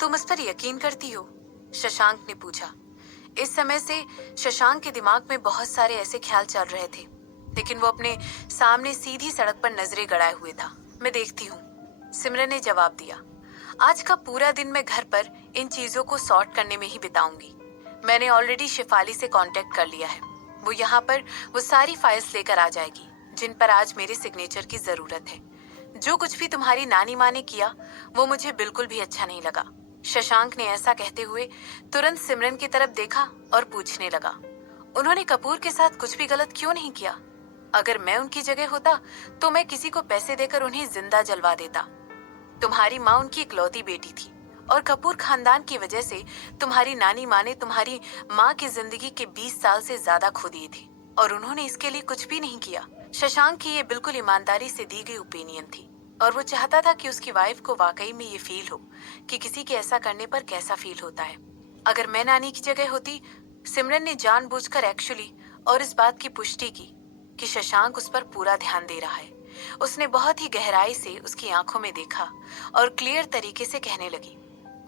तुम उस पर यकीन करती हो? शशांक ने पूछा। इस समय से शशांक के दिमाग में बहुत सारे ऐसे ख्याल चल रहे थे, लेकिन वो अपने सामने सीधी सड़क पर नजरें गड़ाए हुए था। मैं देखती हूँ, सिमरन ने जवाब दिया। आज का पूरा दिन मैं घर पर इन चीजों को सॉर्ट करने में ही बिताऊंगी। मैंने ऑलरेडी शेफाली से कांटेक्ट कर लिया है। वो यहाँ पर वो सारी फाइल्स लेकर आ जाएगी जिन पर आज मेरे सिग्नेचर की जरूरत है। जो कुछ भी तुम्हारी नानी माँ ने किया वो मुझे बिल्कुल भी अच्छा नहीं लगा। शशांक ने ऐसा कहते हुए तुरंत सिमरन की तरफ देखा और पूछने लगा, उन्होंने कपूर के साथ कुछ भी गलत क्यों नहीं किया? अगर मैं उनकी जगह होता तो मैं किसी को पैसे देकर उन्हें जिंदा जलवा देता। तुम्हारी माँ उनकी इकलौती बेटी थी और कपूर खानदान की वजह से तुम्हारी नानी माँ ने तुम्हारी माँ की जिंदगी के 20 साल से ज्यादा खो दिए थे और उन्होंने इसके लिए कुछ भी नहीं किया। शशांक की ये बिल्कुल ईमानदारी से दी गई ओपिनियन थी और वो चाहता था कि उसकी वाइफ को वाकई में ये फील हो कि किसी के ऐसा करने पर कैसा फील होता है। अगर मैं नानी की जगह होती, सिमरन ने जानबूझकर एक्चुअली और इस बात की पुष्टि की कि शशांक उस पर पूरा ध्यान दे रहा है। उसने बहुत ही गहराई से उसकी आंखों में देखा और क्लियर तरीके से कहने लगी,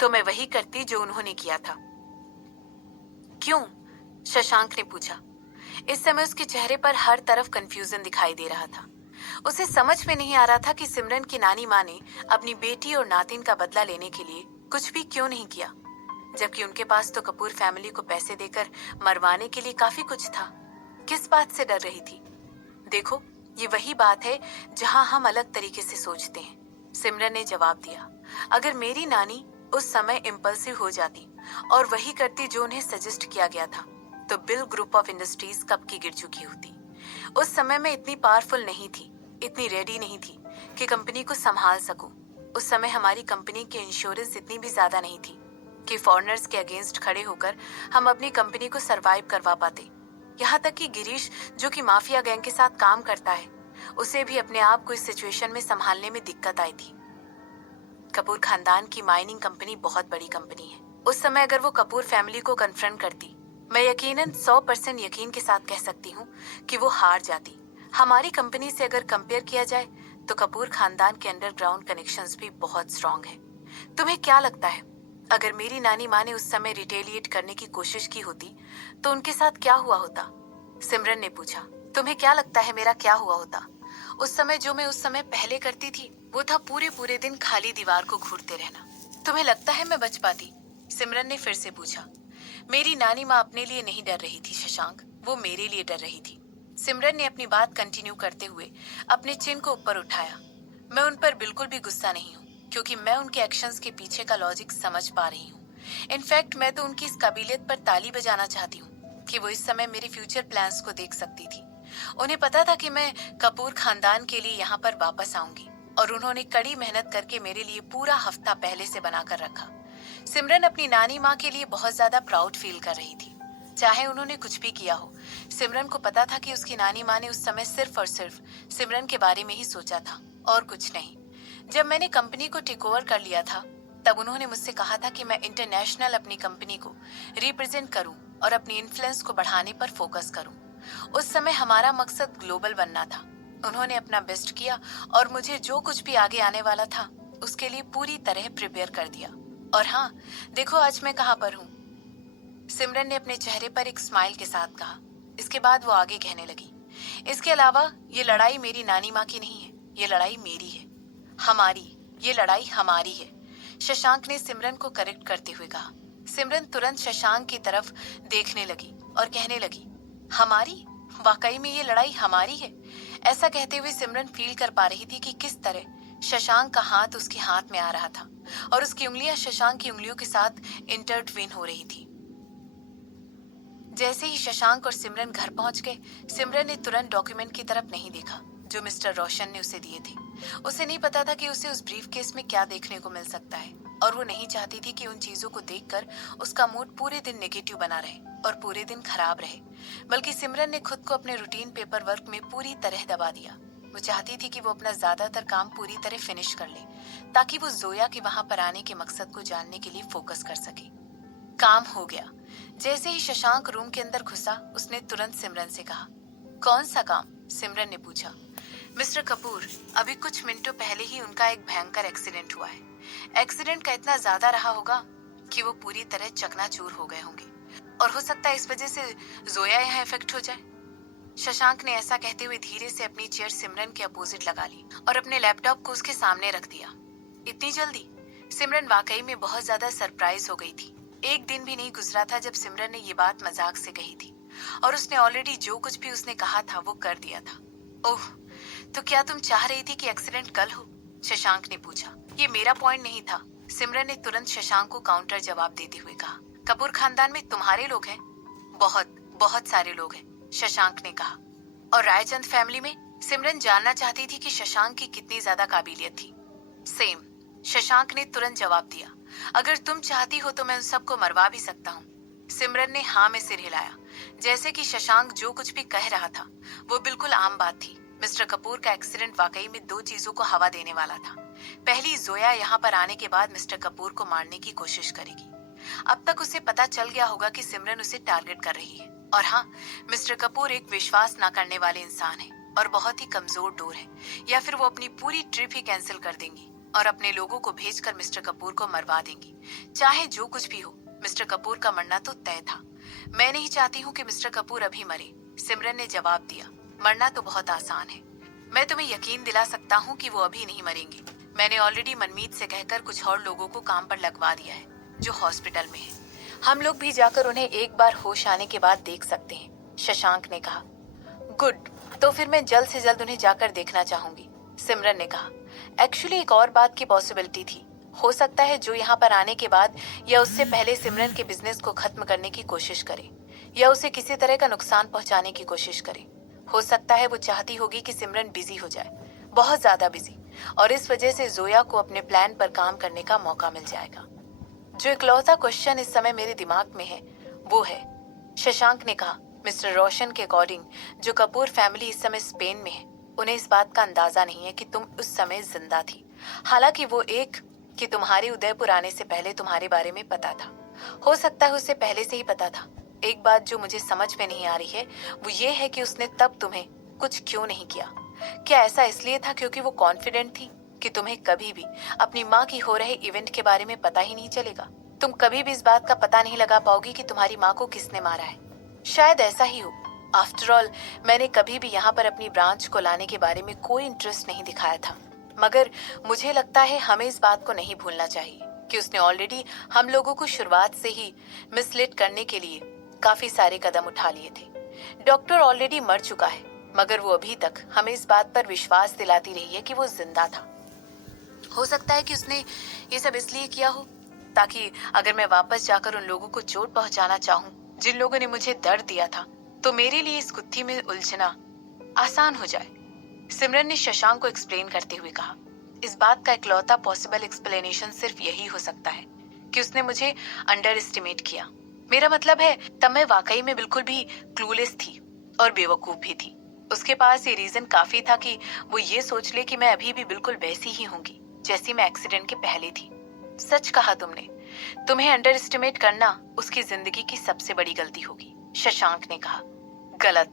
तो मैं वही करती जो उन्होंने किया था। क्यों? शशांक ने पूछा। इस समय उसके चेहरे पर हर तरफ कंफ्यूजन दिखाई दे रहा था। उसे समझ में नहीं आ रहा था कि सिमरन की नानी माँ ने अपनी बेटी और नातिन का बदला लेने के लिए कुछ भी क्यों नहीं किया, जबकि उनके पास तो कपूर फैमिली को पैसे देकर मरवाने के लिए काफी कुछ था। किस बात से डर रही थी? देखो, ये वही बात है जहां हम अलग तरीके से सोचते हैं, सिमरन ने जवाब दिया। अगर मेरी नानी उस समय इम्पल्सिव हो जाती और वही करती जो उन्हें सजेस्ट किया गया था, तो बिल ग्रुप ऑफ इंडस्ट्रीज कब की गिर चुकी होती। उस समय मैं इतनी पावरफुल नहीं थी, इतनी रेडी नहीं थी कि कंपनी को संभाल सकूं। उस समय हमारी कंपनी की इंश्योरेंस इतनी भी ज्यादा नहीं थी कि फॉरेनर्स के अगेंस्ट खड़े होकर हम अपनी कंपनी को सरवाइव करवा पाते। यहाँ तक कि गिरीश, जो कि माफिया गैंग के साथ काम करता है, उसे भी अपने आप को इस सिचुएशन में संभालने में दिक्कत आई थी। कपूर खानदान की माइनिंग कंपनी बहुत बड़ी कंपनी है। उस समय अगर वो कपूर फैमिली को कन्फ्रंट करती, मैं यकीनन 100% यकीन के साथ कह सकती हूँ कि वो हार जाती। हमारी कंपनी से अगर कंपेयर किया जाए तो कपूर खानदान के अंडरग्राउंड कनेक्शंस भी बहुत स्ट्रांग है। तुम्हें क्या लगता है, अगर मेरी नानी माँ ने उस समय रिटेलिएट करने की कोशिश की होती तो उनके साथ क्या हुआ होता? सिमरन ने पूछा। तुम्हें क्या लगता है मेरा क्या हुआ होता? उस समय जो मैं उस समय पहले करती थी वो था पूरे पूरे दिन खाली दीवार को घूरते रहना। तुम्हें लगता है मैं बच पाती? सिमरन ने फिर से पूछा। मेरी नानी माँ अपने लिए नहीं डर रही थी शशांक, वो मेरे लिए डर रही थी। सिमरन ने अपनी बात कंटिन्यू करते हुए अपने चिन को ऊपर उठाया। मैं उन पर बिल्कुल भी गुस्सा नहीं हूँ, क्योंकि मैं उनके एक्शंस के पीछे का लॉजिक समझ पा रही हूँ। इनफैक्ट मैं तो उनकी इस काबिलियत पर ताली बजाना चाहती हूँ कि वो इस समय मेरे फ्यूचर प्लान्स को देख सकती थी। उन्हें पता था कि मैं कपूर खानदान के लिए यहाँ पर वापस आऊंगी और उन्होंने कड़ी मेहनत करके मेरे लिए पूरा हफ्ता पहले से बनाकर रखा। सिमरन अपनी नानी माँ के लिए बहुत ज्यादा प्राउड फील कर रही थी। चाहे उन्होंने कुछ भी किया हो, सिमरन को पता था कि उसकी नानी माँ ने उस समय सिर्फ और सिर्फ सिमरन के बारे में ही सोचा था और कुछ नहीं। जब मैंने कंपनी को टेक ओवर कर लिया था तब उन्होंने मुझसे कहा था कि मैं इंटरनेशनल अपनी कंपनी को रिप्रेजेंट करूं और अपनी इन्फ्लुएंस को बढ़ाने पर फोकस करूं। उस समय हमारा मकसद ग्लोबल बनना था। उन्होंने अपना बेस्ट किया और मुझे जो कुछ भी आगे आने वाला था उसके लिए पूरी तरह प्रिपेयर कर दिया। और हाँ, देखो आज मैं कहाँ पर हूँ। सिमरन ने अपने चेहरे पर एक स्माइल के साथ कहा। इसके बाद वो आगे कहने लगी, इसके अलावा ये लड़ाई मेरी नानी माँ की नहीं है, ये लड़ाई मेरी है, हमारी, ये लड़ाई हमारी है। शशांक ने सिमरन को करेक्ट करते हुए कहा। सिमरन तुरंत शशांक की तरफ देखने लगी और कहने लगी, हमारी? वाकई में ये लड़ाई हमारी है? ऐसा कहते हुए सिमरन फील कर पा रही थी कि किस तरह शशांक का हाथ उसके हाथ में आ रहा था और उसकी उंगलियां शशांक की उंगलियों के साथ इंटरट्विन हो रही थी। जैसे ही शशांक और सिमरन घर पहुंच गए, सिमरन ने तुरंत डॉक्यूमेंट की तरफ नहीं देखा जो मिस्टर रोशन ने उसे दिए थे। उसे नहीं पता था कि उसे उस ब्रीफकेस में क्या देखने को मिल सकता है और वो नहीं चाहती थी कि उन चीजों को देखकर उसका मूड पूरे दिन नेगेटिव बना रहे और पूरे दिन खराब रहे। बल्कि सिमरन ने खुद को अपने रूटीन पेपर वर्क में पूरी तरह दबा दिया। वो चाहती थी कि वो अपना ज्यादातर काम पूरी तरह फिनिश कर ले ताकि वो जोया के वहां पर आने के मकसद को जानने के लिए फोकस कर सके। काम हो गया। जैसे ही शशांक रूम के अंदर घुसा, उसने तुरंत सिमरन से कहा। कौन सा काम? सिमरन ने पूछा। मिस्टर कपूर, अभी कुछ मिनटों पहले ही उनका एक भयंकर एक्सीडेंट हुआ है। एक्सीडेंट का इतना ज्यादा रहा होगा कि वो पूरी तरह चकनाचूर हो गए होंगे और हो सकता है इस वजह से जोया यहाँ इफेक्ट हो जाए। शशांक ने ऐसा कहते हुए धीरे से अपनी चेयर सिमरन के अपोजिट लगा ली और अपने लैपटॉप को उसके सामने रख दिया। इतनी जल्दी? सिमरन वाकई में बहुत ज्यादा सरप्राइज हो गई थी। एक दिन भी नहीं गुजरा था जब सिमरन ने ये बात मजाक से कही थी और उसने ऑलरेडी जो कुछ भी उसने कहा था वो कर दिया था। ओह, तो क्या तुम चाह रही थी कि एक्सीडेंट कल हो? शशांक ने पूछा। ये मेरा पॉइंट नहीं था, सिमरन ने तुरंत शशांक को काउंटर जवाब देते हुए कहा। कपूर खानदान में तुम्हारे लोग हैं? बहुत बहुत सारे लोग हैं, शशांक ने कहा। और रायचंद फैमिली में? सिमरन जानना चाहती थी कि शशांक की कितनी ज्यादा काबिलियत थी। सेम, शशांक ने तुरंत जवाब दिया। अगर तुम चाहती हो तो मैं उन सबको मरवा भी सकता हूँ। सिमरन ने हाँ में सिर हिलाया, जैसे कि शशांक जो कुछ भी कह रहा था वो बिल्कुल आम बात थी। मिस्टर कपूर का एक्सीडेंट वाकई में दो चीजों को हवा देने वाला था। पहली, जोया यहाँ पर आने के बाद मिस्टर कपूर को मारने की कोशिश करेगी। अब तक उसे पता चल गया होगा कि सिमरन उसे टारगेट कर रही है। और हाँ, मिस्टर कपूर एक विश्वास न करने वाले इंसान है और बहुत ही कमजोर डोर है। या फिर वो अपनी पूरी ट्रिप ही कैंसिल कर देंगी और अपने लोगों को भेजकर मिस्टर कपूर को मरवा देंगी। चाहे जो कुछ भी हो, मिस्टर कपूर का मरना तो तय था। मैं नहीं चाहती हूँ कि मिस्टर कपूर अभी मरे, सिमरन ने जवाब दिया। मरना तो बहुत आसान है, मैं तुम्हें यकीन दिला सकता हूँ कि वो अभी नहीं मरेंगे। मैंने ऑलरेडी मनमीत से कहकर कुछ और लोगों को काम पर लगवा दिया है जो हॉस्पिटल में है। हम लोग भी जाकर उन्हें एक बार होश आने के बाद देख सकते हैं, शशांक ने कहा। गुड, तो फिर मैं जल्द से जल्द उन्हें जाकर देखना चाहूंगी, सिमरन ने कहा। एक्चुअली एक और बात की पॉसिबिलिटी थी। हो सकता है जो यहाँ पर आने के बाद या उससे पहले सिमरन के बिजनेस को खत्म करने की कोशिश करे या उसे किसी तरह का नुकसान पहुंचाने की कोशिश करे। हो सकता है वो चाहती होगी कि सिमरन बिजी हो जाए, बहुत ज्यादा बिजी, और इस वजह से जोया को अपने प्लान पर काम करने का मौका मिल जाएगा। जो इकलौता क्वेश्चन इस समय मेरे दिमाग में है वो है, शशांक ने कहा। मिस्टर रोशन के अकॉर्डिंग जो कपूर फैमिली इस समय स्पेन में है, उन्हें इस बात का अंदाजा नहीं है कि तुम उस समय जिंदा थी। हालांकि वो एक कि तुम्हारे उदयपुर आने से पहले तुम्हारे बारे में पता था। हो सकता है उसे पहले से ही पता था। एक बात जो मुझे समझ में नहीं आ रही है वो ये है कि उसने तब तुम्हें कुछ क्यों नहीं किया। क्या ऐसा इसलिए था क्योंकि वो कॉन्फिडेंट थी कि तुम्हें कभी भी अपनी माँ की हो रहे इवेंट के बारे में पता ही नहीं चलेगा? तुम कभी भी इस बात का पता नहीं लगा पाओगी कि तुम्हारी माँ को किसने मारा है। शायद ऐसा ही हो। आफ्टर ऑल, मैंने कभी भी यहाँ पर अपनी ब्रांच को लाने के बारे में कोई इंटरेस्ट नहीं दिखाया था, मगर मुझे लगता है हमें इस बात को नहीं भूलना चाहिए कि उसने ऑलरेडी हम लोगों को शुरुआत से ही मिसलीड करने के लिए काफी सारे कदम उठा लिए थे। डॉक्टर ऑलरेडी मर चुका है, मगर वो अभी तक हमें इस बात पर विश्वास दिलाती रही है कि वो जिंदा था। हो सकता है कि उसने ये सब इसलिए किया हो ताकि अगर मैं वापस जाकर उन लोगों को चोट पहुंचाना चाहूं जिन लोगों ने मुझे दर्द दिया था, तो मेरे लिए इस गुत्थी में उलझना आसान हो जाए, सिमरन ने शशांक को एक्सप्लेन करते हुए कहा। इस बात का इकलौता पॉसिबल एक्सप्लेनेशन सिर्फ यही हो सकता है कि उसने मुझे अंडर एस्टिमेट किया। मेरा मतलब है तब मैं वाकई में बिल्कुल भी क्लूलेस थी और बेवकूफ भी थी। उसके पास ये रीजन काफी था कि वो ये सोच ले कि मैं अभी भी बिल्कुल वैसी ही होंगी जैसी मैं एक्सीडेंट के पहले थी। सच कहा तुमने, तुम्हें अंडर एस्टिमेट करना उसकी जिंदगी की सबसे बड़ी गलती होगी, शशांक ने कहा। गलत,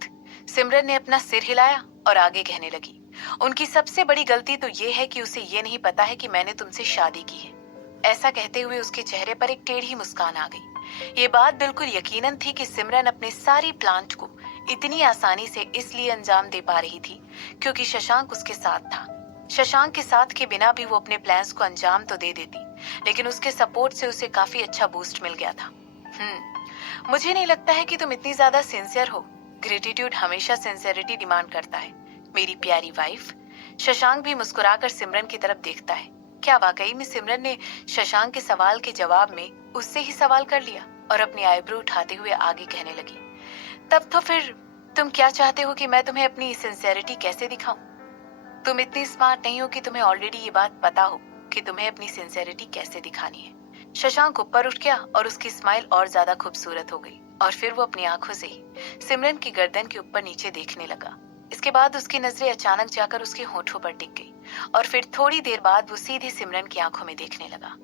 सिमरन ने अपना सिर हिलाया और आगे कहने लगी। उनकी सबसे बड़ी गलती तो ये है कि उसे ये नहीं पता है कि मैंने तुमसे शादी की है। ऐसा कहते हुए उसके चेहरे पर एक टेढ़ी मुस्कान आ गई। ये बात बिल्कुल यकीनन थी कि सिमरन अपने सारी प्लांट को इतनी आसानी से इसलिए अंजाम दे पा रही थी क्योंकि शशांक उसके साथ था। शशांक के साथ के बिना भी वो अपने प्लान्स को अंजाम तो दे देती, लेकिन उसके सपोर्ट से उसे काफी अच्छा बूस्ट मिल गया था। मुझे नहीं लगता है कि तुम इतनी ज्यादा सिंसियर हो। ग्रेटिट्यूड हमेशा सिंसियरिटी डिमांड करता है, मेरी प्यारी वाइफ। शशांक भी मुस्कुराकर सिमरन की तरफ देखता है। क्या वाकई में सिमरन ने शशांक के सवाल के जवाब में उससे ही सवाल कर लिया और अपनी आईब्रो उठाते हुए आगे कहने लगी। तब तो फिर तुम क्या चाहते हो कि मैं तुम्हें अपनी सिंसियरिटी कैसे दिखाऊं? तुम इतनी स्मार्ट नहीं हो कि तुम्हें ऑलरेडी ये बात पता हो कि तुम्हें अपनी सिंसियरिटी कैसे दिखानी है। शशांक ऊपर उठ गया और उसकी स्माइल और ज्यादा खूबसूरत हो गई और फिर वो अपनी आंखों से ही सिमरन की गर्दन के ऊपर नीचे देखने लगा। इसके बाद उसकी नजरें अचानक जाकर उसके होठों पर टिक गई और फिर थोड़ी देर बाद वो सीधे सिमरन की आंखों में देखने लगा।